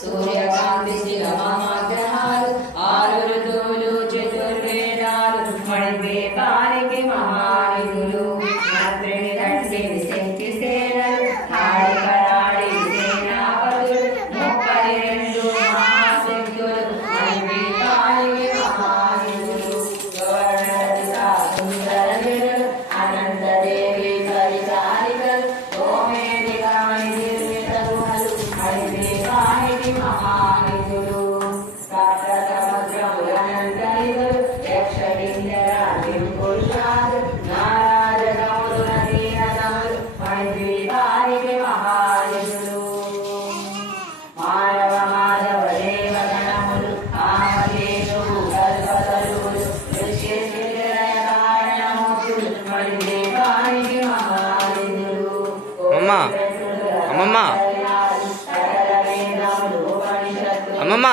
సూర్యకాంతి మహాగ్రహాలు ఆరు ఋతువులు చతుర్వేదాలు మణిద్వీపానికి మహానిధులు మంత్రిని దండిని శక్తి సేనలు హాడి కరాడి సేనాపతులు 32 మహాశక్తులు మణిద్వీపానికి మహానిధులు సుందర నిరులు అనంతదేవి పరిచారికలు ఓమేదికాని నిర్మిత గుహలు మణిద్వీపానికి మహానిధులు సప్తసముద్రములనంతనిధులు యక్షకింకరాజిం పురుషాలు నారాజగములు నదీనదములు మణిద్వీపానికి మహానిధులు మానవ మాధవ దేవగణములు కామధేనువు కల్పతరువులు కారణమూర్తులు మణిద్వీపానికి మహానిధులు అమ్మమ్మ